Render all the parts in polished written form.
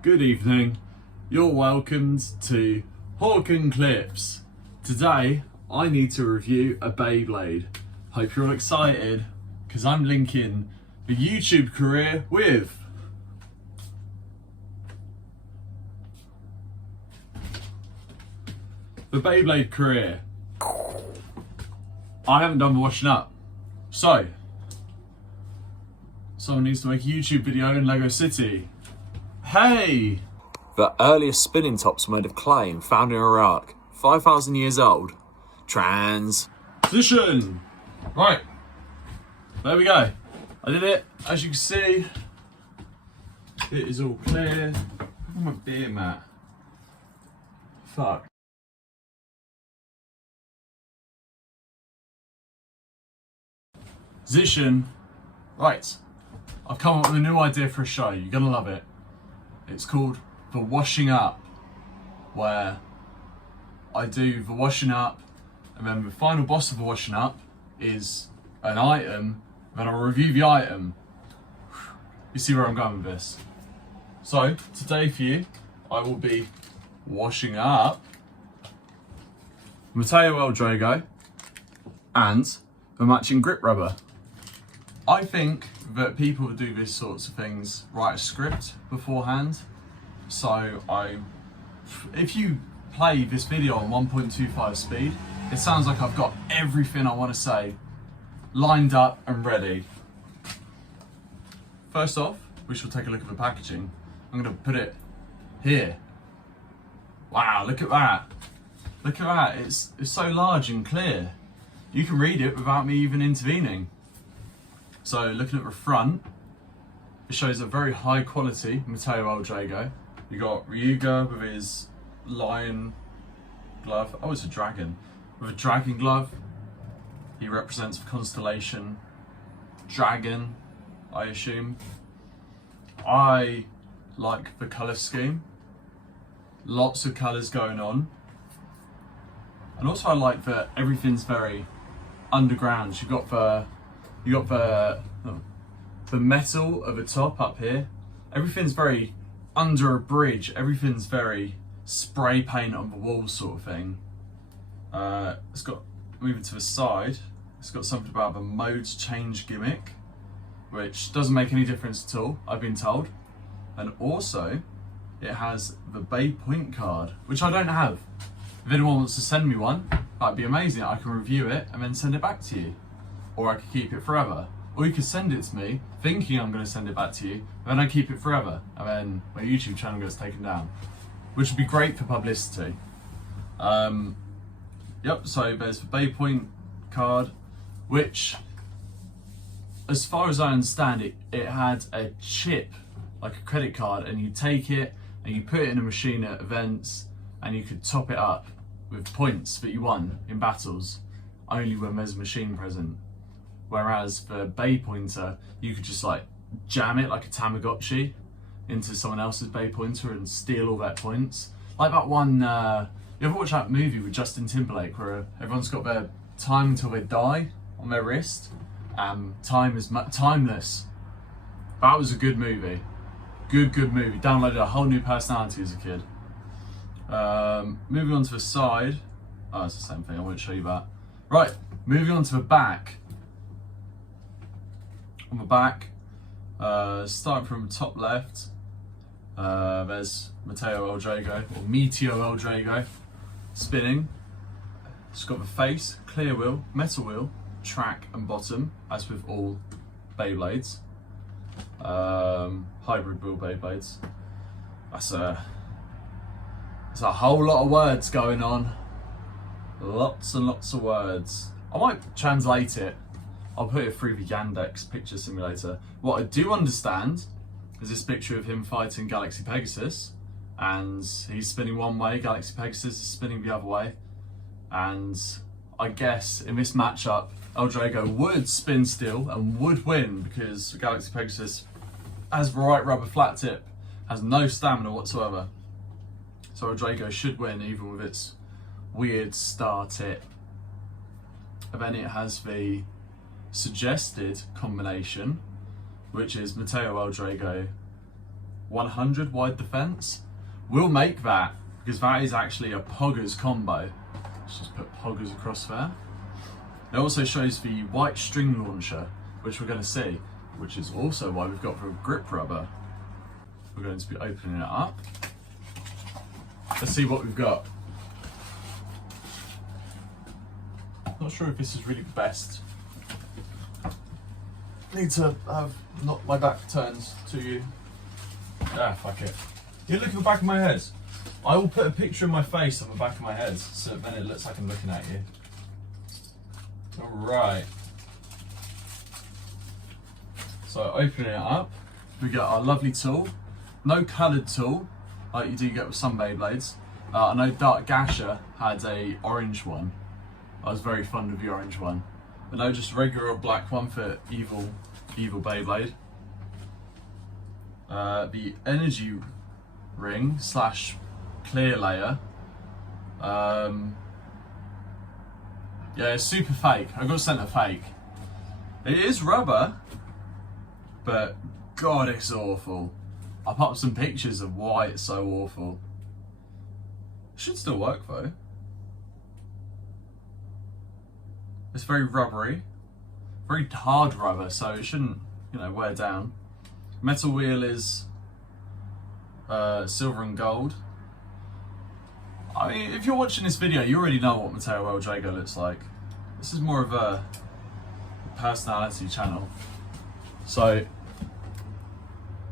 Good evening. You're welcomed to Hawk and Clips. Today, I need to review a Beyblade. Hope you're all excited, because I'm linking the YouTube career with the Beyblade career. I haven't done the washing up, so someone needs to make a YouTube video in Lego City. Hey! The earliest spinning tops were made of clay and found in Iraq, 5,000 years old. Transition! Right, there we go. I did it, as you can see. It is all clear. Where's my beer mat? Fuck. Position. Right, I've come up with a new idea for a show. You're gonna love it. It's called the washing up, where I do the washing up, and then the final boss of the washing up is an item, then I'll review the item. You see where I'm going with this. So, today for you, I will be washing up Meteo Drago and the matching grip rubber. I think that people who do these sorts of things write a script beforehand. So if you play this video on 1.25 speed, it sounds like I've got everything I want to say lined up and ready. First off, we shall take a look at the packaging. I'm going to put it here. Wow, look at that. Look at that, it's so large and clear. You can read it without me even intervening. So looking at the front, it shows a very high quality Meteo Drago. You got Ryuga with his lion glove. Oh, it's a dragon. With a dragon glove. He represents the constellation Dragon, I assume. I like the colour scheme. Lots of colours going on. And also I like that everything's very underground. You've got the metal of the top up here. Everything's very under a bridge. Everything's very spray paint on the wall sort of thing. It's got, moving to the side, it's got something about the modes change gimmick, which doesn't make any difference at all, I've been told. And also, it has the Bay Point card, which I don't have. If anyone wants to send me one, that'd be amazing. I can review it and then send it back to you. Or I could keep it forever. Or you could send it to me, thinking I'm going to send it back to you, and then I keep it forever, and then my YouTube channel gets taken down, which would be great for publicity. Yep, so there's the Bay Point card, which, as far as I understand it, it had a chip, like a credit card, and you take it and you put it in a machine at events, and you could top it up with points that you won in battles, only when there's a machine present. Whereas for Bay Pointer, you could just like jam it like a Tamagotchi into someone else's Bay Pointer and steal all their points. Like that one, you ever watch that movie with Justin Timberlake where everyone's got their time until they die on their wrist? Time is timeless. That was a good movie. Good movie. Downloaded a whole new personality as a kid. Moving on to the side. Oh, it's the same thing, I won't show you that. Right, moving on to the back. On the back, starting from the top left, there's Meteo Drago, or Meteo Drago, spinning. It's got the face, clear wheel, metal wheel, track and bottom, as with all Beyblades. Hybrid wheel Beyblades. That's a whole lot of words going on. Lots and lots of words. I might translate it. I'll put it through the Yandex picture simulator. What I do understand is this picture of him fighting Galaxy Pegasus, and he's spinning one way, Galaxy Pegasus is spinning the other way, and I guess in this matchup, El Drago would spin still and would win because Galaxy Pegasus has the right rubber flat tip, has no stamina whatsoever. So El Drago should win even with its weird star tip. And then it has the suggested combination, which is Meteo Drago 100 wide defense. We'll make that because that is actually a poggers combo. Let's just put poggers across there. It also shows the white string launcher, which we're going to see, which is also why we've got the grip rubber. We're going to be opening it up. Let's see what we've got. Not sure if this is really the best. Need to have not my back turned to you. Ah, fuck it. You look at the back of my head. I will put a picture of my face on the back of my head so then it looks like I'm looking at you. Alright. So opening it up, we got our lovely tool. No coloured tool, like you do get with some Beyblades. I know Dark Gasher had a orange one. I was very fond of the orange one. But no, just regular black one for evil Beyblade. The energy ring / clear layer. Yeah, it's super fake. I got sent a fake. It is rubber, but God, it's awful. I put up some pictures of why it's so awful. It should still work though. It's very rubbery, very hard rubber, so it shouldn't, wear down. Metal wheel is silver and gold. I mean, if you're watching this video, you already know what Meteo El Drago looks like. This is more of a personality channel. So,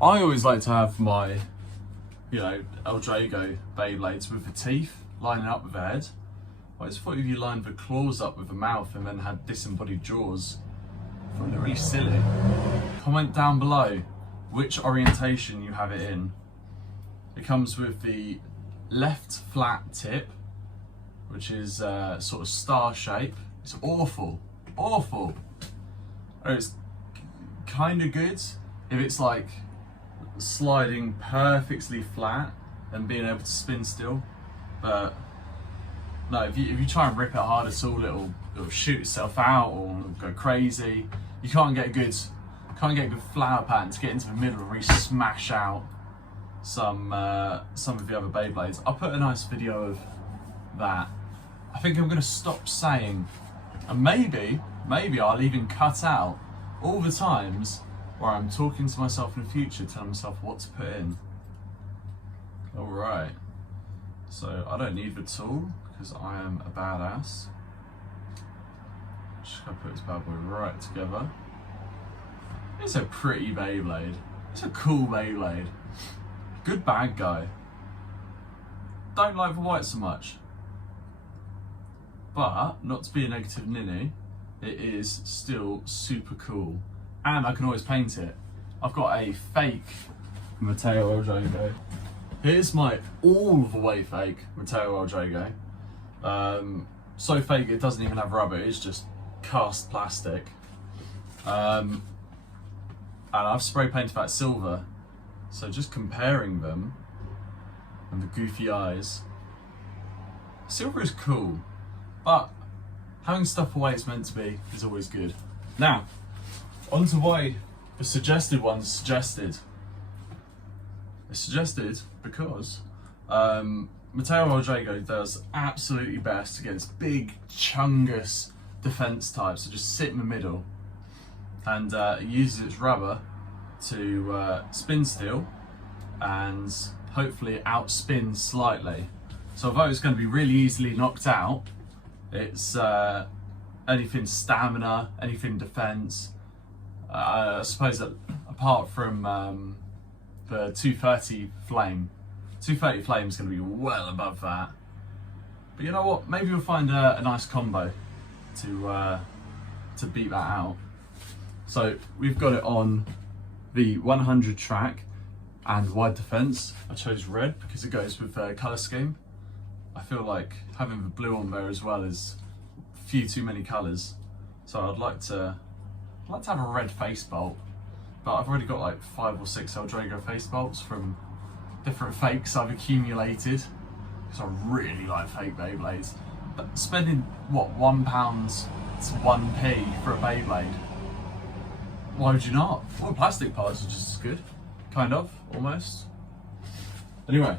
I always like to have my, El Drago Beyblades with the teeth lining up with the head. I just thought if you lined the claws up with the mouth and then had disembodied jaws, I find it really silly. Comment down below which orientation you have it in. It comes with the left flat tip, which is sort of star shape. It's awful, awful. Or it's kind of good if it's like sliding perfectly flat and being able to spin still, but no, if you try and rip it hard at all, it'll shoot itself out or it'll go crazy. You can't get good flower pattern to get into the middle and really smash out some of the other Beyblades. I'll put a nice video of that. I think I'm gonna stop saying, and maybe I'll even cut out all the times where I'm talking to myself in the future, telling myself what to put in. Alright, so I don't need the tool because I am a badass. Just gotta put this bad boy right together. It's a pretty Beyblade. It's a cool Beyblade. Good bad guy. Don't like the white so much. But, not to be a negative ninny, it is still super cool. And I can always paint it. I've got a fake Meteo El Drago. Here's my all the way fake Meteo El Drago. So fake it doesn't even have rubber, it's just cast plastic. And I've spray painted that silver. So just comparing them and the goofy eyes. Silver is cool, but having stuff the way it's meant to be is always good. Now, on to why the suggested one's suggested. It's suggested because Meteo El Drago does absolutely best against big, chungus defense types, so just sit in the middle, and it uses its rubber to spin steel and hopefully outspin slightly. So although it's going to be really easily knocked out, it's anything stamina, anything defense. I suppose that apart from the 230 flame, 230 flame is going to be well above that. But you know what? Maybe we'll find a nice combo to beat that out. So we've got it on the 100 track and wide defense. I chose red because it goes with the color scheme. I feel like having the blue on there as well is a few too many colors. So I'd like to have a red face bolt, but I've already got like 5 or 6 El Drago face bolts from different fakes I've accumulated because I really like fake Beyblades. But spending what, £1 to 1p for a Beyblade? Why would you not? Well, plastic parts are just as good. Kind of, almost. Anyway,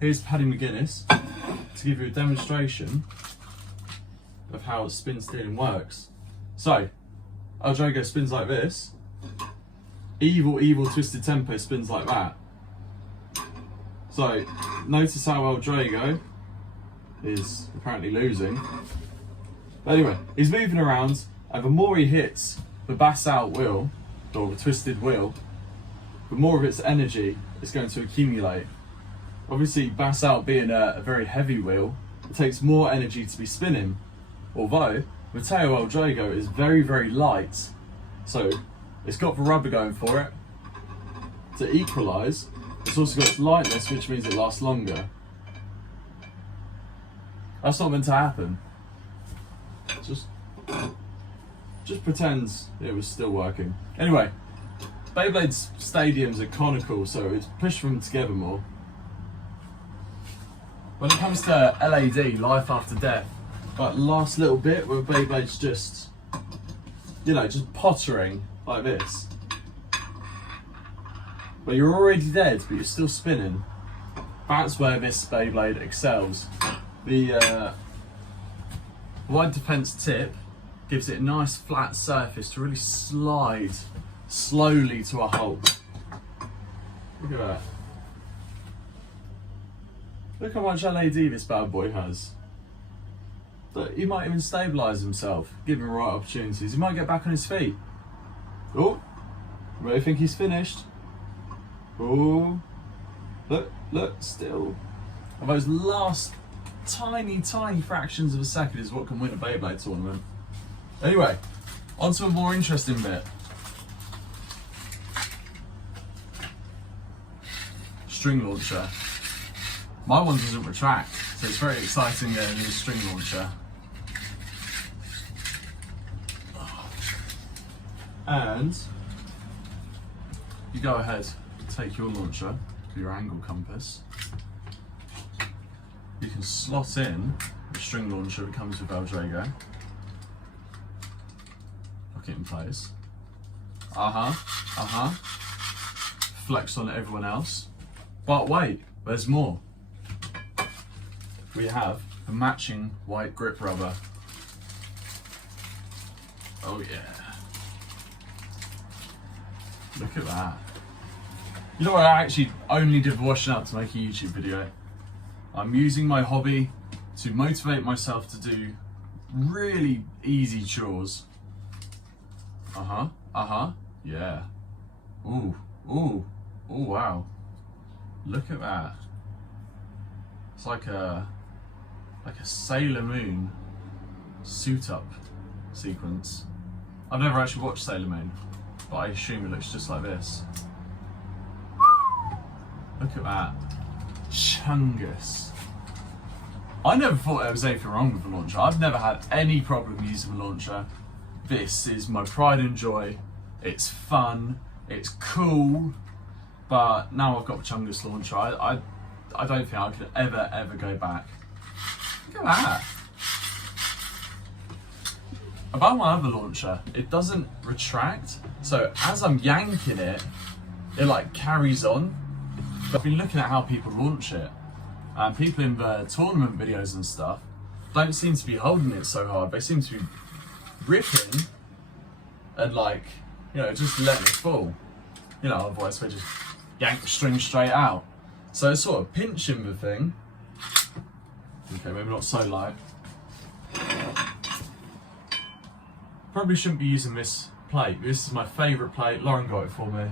here's Paddy McGuinness to give you a demonstration of how spin stealing works. So, our Drago spins like this. Evil, evil Twisted Tempo spins like that. So, notice how our Drago is apparently losing. But anyway, he's moving around, and the more he hits the bass out wheel, or the twisted wheel, the more of its energy is going to accumulate. Obviously, bass out being a very heavy wheel, it takes more energy to be spinning. Although, Meteo El Drago is very, very light, so it's got the rubber going for it to equalise. It's also got its lightness, which means it lasts longer. That's not meant to happen. Just pretend it was still working. Anyway, Beyblade's stadiums are conical, so it's pushed them together more. When it comes to LAD, life after death, that last little bit where Beyblade's just, you know, just pottering like this. But you're already dead, but you're still spinning. That's where this Beyblade excels. The wide defense tip gives it a nice flat surface to really slide slowly to a halt. Look at that. Look how much LAD this bad boy has. He might even stabilise himself, given the right opportunities. He might get back on his feet. Oh, really think he's finished. Oh, look, still. And those last tiny fractions of a second is what can win a Beyblade tournament. Anyway, on to a more interesting bit. String launcher. My one doesn't retract, so it's very exciting getting a new string launcher. And you go ahead, take your launcher to your angle compass. You can slot in the string launcher that comes with El Drago. Lock it in place. Flex on everyone else. But wait, there's more. We have the matching white grip rubber. Oh yeah. Look at that. You know what, I actually only did the washing up to make a YouTube video. I'm using my hobby to motivate myself to do really easy chores. Yeah. Ooh, wow. Look at that. It's like a Sailor Moon suit up sequence. I've never actually watched Sailor Moon, but I assume it looks just like this. Look at that. Chungus. I never thought there was anything wrong with the launcher. I've never had any problem using the launcher. This is my pride and joy. It's fun, it's cool, but now I've got the Chungus launcher, I don't think I could ever go back. Look at that. About my other launcher, it doesn't retract, so as I'm yanking it, it like carries on. But I've been looking at how people launch it, and people in the tournament videos and stuff don't seem to be holding it so hard. They seem to be ripping and like, you know, just letting it fall. You know, otherwise they just yank the string straight out. So it's sort of pinching the thing. Okay, maybe not so light. Probably shouldn't be using this plate. This is my favourite plate. Lauren got it for me.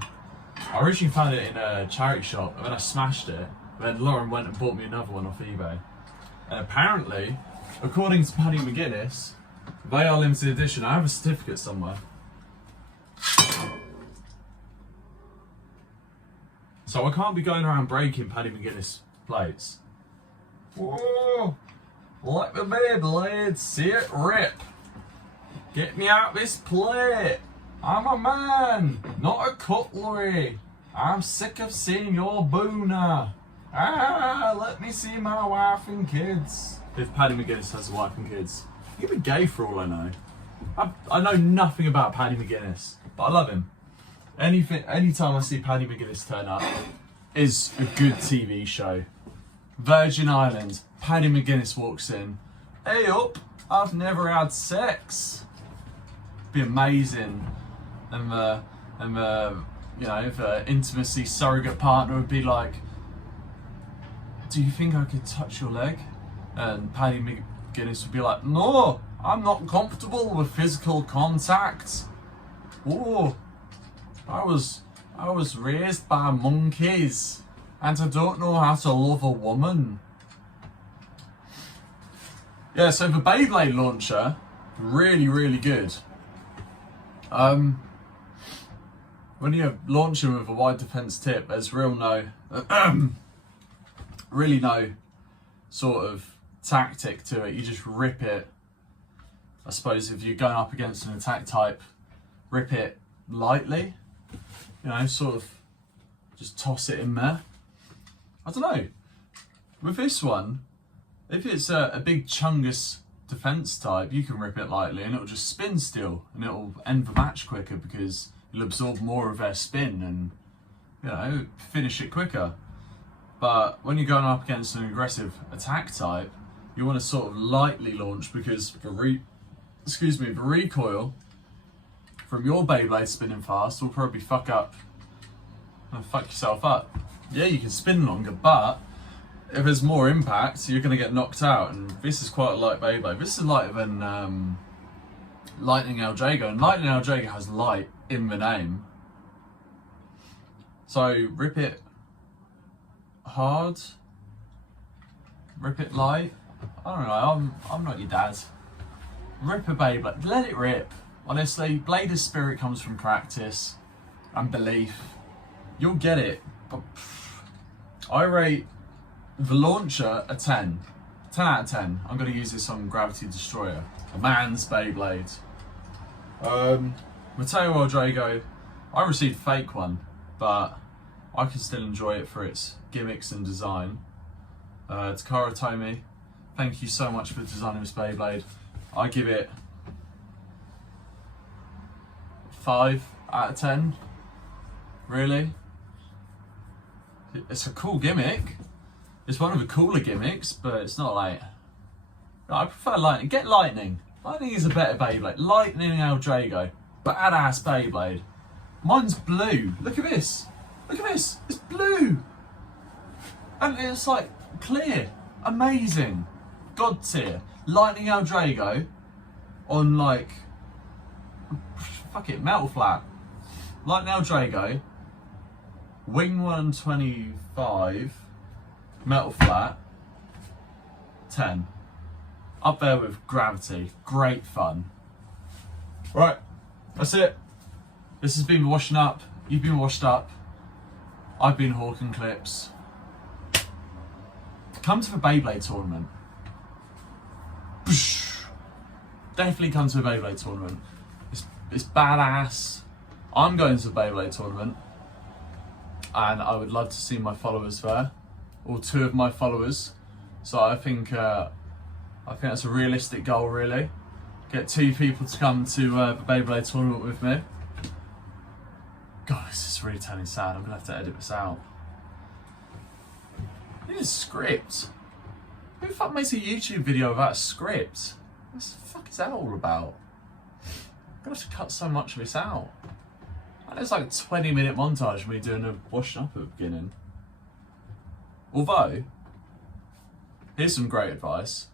I originally found it in a charity shop and then I smashed it. Then Lauren went and bought me another one off eBay. And apparently, according to Paddy McGuinness, they are limited edition. I have a certificate somewhere. So I can't be going around breaking Paddy McGuinness plates. Whoa! Like the Beyblade, see it rip. Get me out this plate. I'm a man, not a cutlery. I'm sick of seeing your booner. Let me see my wife and kids. If Paddy McGuinness has a wife and kids, he could be gay for all I know. I know nothing about Paddy McGuinness, but I love him. Anytime I see Paddy McGuinness turn up, is a good TV show. Virgin Islands, Paddy McGuinness walks in. Hey up, I've never had sex. Be amazing. And the intimacy surrogate partner would be like, do you think I could touch your leg? And Paddy McGuinness would be like, no, I'm not comfortable with physical contact. Oh, I was raised by monkeys and I don't know how to love a woman. Yeah, so the Beyblade launcher, really, really good. When you're launching with a wide defense tip, there's really no sort of tactic to it. You just rip it. I suppose if you're going up against an attack type, rip it lightly. You know, sort of just toss it in there. I don't know. With this one, if it's a big chungus defense type, you can rip it lightly and it'll just spin still and it'll end the match quicker because it'll absorb more of their spin and, you know, finish it quicker. But when you're going up against an aggressive attack type, you want to sort of lightly launch because the recoil from your Beyblade spinning fast will probably fuck yourself up. Yeah, you can spin longer, but if there's more impact, you're going to get knocked out. And this is quite a light Beyblade. This is lighter than Lightning El Drago, and Lightning El Drago has light in the name. So rip it hard, rip it light. I don't know. I'm not your dad. Rip a Beyblade. Let it rip. Honestly, Blader's spirit comes from practice and belief. You'll get it. But I rate the launcher a 10. 10 out of 10. I'm going to use this on Gravity Destroyer. A man's Beyblade. Meteo or Drago, I received a fake one, but I can still enjoy it for its gimmicks and design. Takara Tomy, thank you so much for designing this Beyblade. I give it 5 out of 10. Really? It's a cool gimmick. It's one of the cooler gimmicks, but it's not like... I prefer Lightning. Get Lightning. Lightning is a better Beyblade. Lightning El Drago. Badass Beyblade. Mine's blue. Look at this. Look at this. It's blue. And it's like clear. Amazing. God tier. Lightning El Drago on like... Fuck it. Metal flat. Lightning El Drago. Wing 125. Metal flat. 10. Up there with Gravity. Great fun. Right. That's it. This has been washing up. You've been washed up. I've been hawking clips. Come to the Beyblade tournament. Definitely come to the Beyblade tournament. It's badass. I'm going to the Beyblade tournament. And I would love to see my followers there. Or 2 of my followers. So I think that's a realistic goal, really. Get 2 people to come to the Beyblade tournament with me. God, this is really turning sad. I'm gonna have to edit this out. I need a script. Who the fuck makes a YouTube video without a script? What the fuck is that all about? I'm gonna have to cut so much of this out. And it's like a 20-minute montage of me doing a washing up at the beginning. Although, here's some great advice.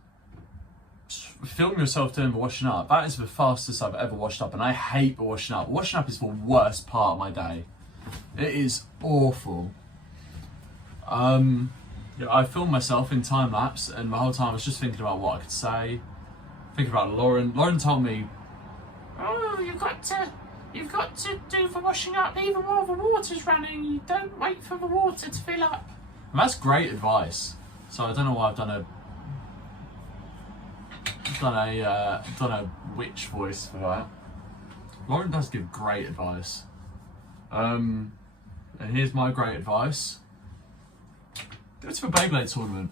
Film yourself doing the washing up. That is the fastest I've ever washed up, and I hate the washing up. Washing up is the worst part of my day. It is awful. I filmed myself in time lapse, and the whole time I was just thinking about what I could say. Thinking about Lauren. Lauren told me, "Oh, you've got to do the washing up even while the water's running. You don't wait for the water to fill up." And that's great advice. So I don't know why I've done a witch voice for that. Lauren does give great advice. And here's my great advice. Go to the Beyblade tournament.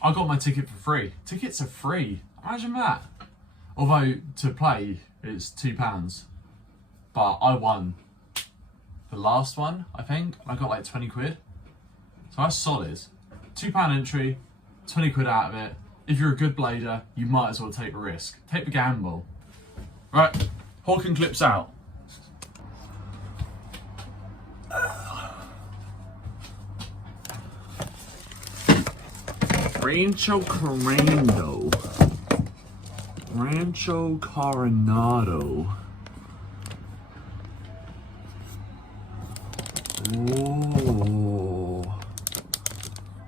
I got my ticket for free. Tickets are free. Imagine that. Although to play it's £2. But I won. the last one, I think. I got like 20 quid. So that's solid. £2 entry, 20 quid out of it. If you're a good blader, you might as well take the risk. Take the gamble. Right, Hawking clips out. Rancho Coronado. Oh.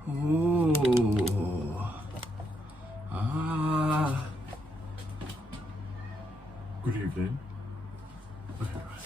Oh. Ah. Good evening. Okay, right.